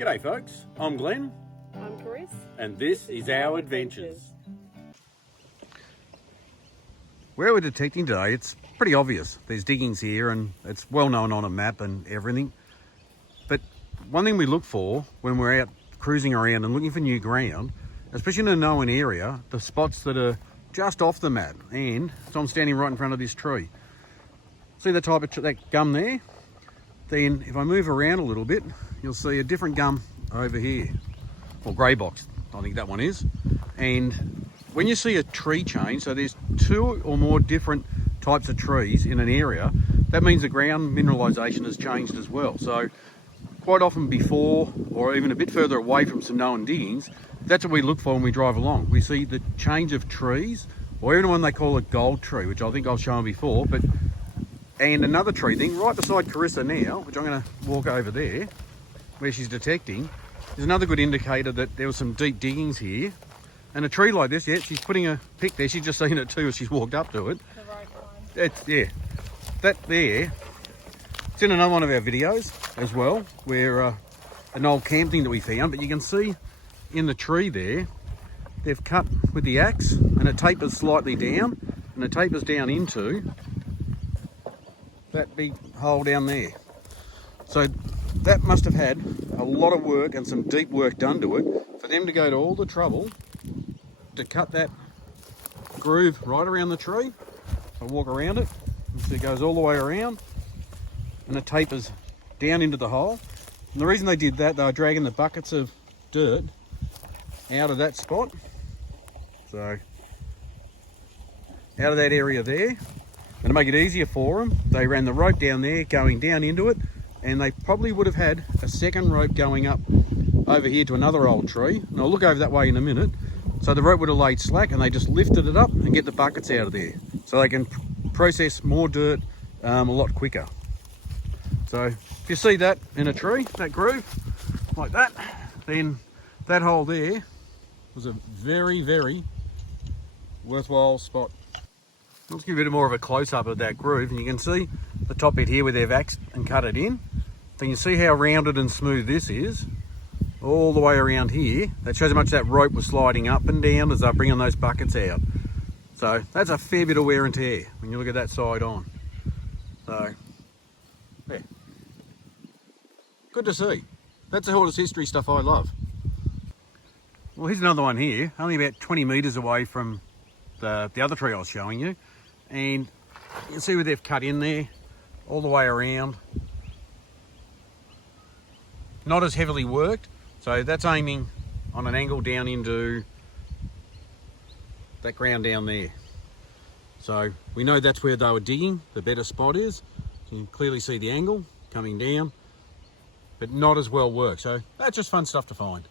G'day folks, I'm Glenn. I'm Carissa. And this is our adventures. Where we're detecting today, it's pretty obvious. There's diggings here and it's well known on a map and everything. But one thing we look for when we're out cruising around and looking for new ground, especially in a known area, the spots that are just off the map. And so I'm standing right in front of this tree. See the type of that gum there? Then if I move around a little bit, you'll see a different gum over here, or grey box, I think that one is. And when you see a tree change, so there's two or more different types of trees in an area, that means the ground mineralisation has changed as well. So quite often before, or even a bit further away from some known diggings, that's what we look for when we drive along. We see the change of trees, or even one they call a gold tree, which I think I've shown before, and another tree thing right beside Carissa now, which I'm going to walk over there, where she's detecting, is another good indicator that there was some deep diggings here. And a tree like this, yeah, she's putting a pick there. She's just seen it too as she's walked up to it. The right one. It's, yeah, that there, it's in another one of our videos as well, where an old camp thing that we found. But you can see in the tree there, they've cut with the axe and it tapers slightly down, and it tapers down into that big hole down there. So that must have had a lot of work and some deep work done to it for them to go to all the trouble to cut that groove right around the tree. I walk around it, and so it goes all the way around and it tapers down into the hole. And the reason they did that, they were dragging the buckets of dirt out of that spot. So out of that area there. And to make it easier for them, they ran the rope down there, going down into it, and they probably would have had a second rope going up over here to another old tree. And I'll look over that way in a minute. So the rope would have laid slack and they just lifted it up and get the buckets out of there. So they can process more dirt a lot quicker. So if you see that in a tree, that groove, like that, then that hole there was a very, very worthwhile spot. Let's give you a bit more of a close-up of that groove, and you can see the top bit here where they've axed and cut it in. Then you see how rounded and smooth this is, all the way around here. That shows how much that rope was sliding up and down as they're bringing those buckets out. So that's a fair bit of wear and tear when you look at that side on. So, yeah. Good to see. That's the horse history stuff I love. Well, here's another one here, only about 20 metres away from the other tree I was showing you. And you can see where they've cut in there, all the way around. Not as heavily worked, so that's aiming on an angle down into that ground down there. So we know that's where they were digging, the better spot is. You can clearly see the angle coming down, but not as well worked. So that's just fun stuff to find.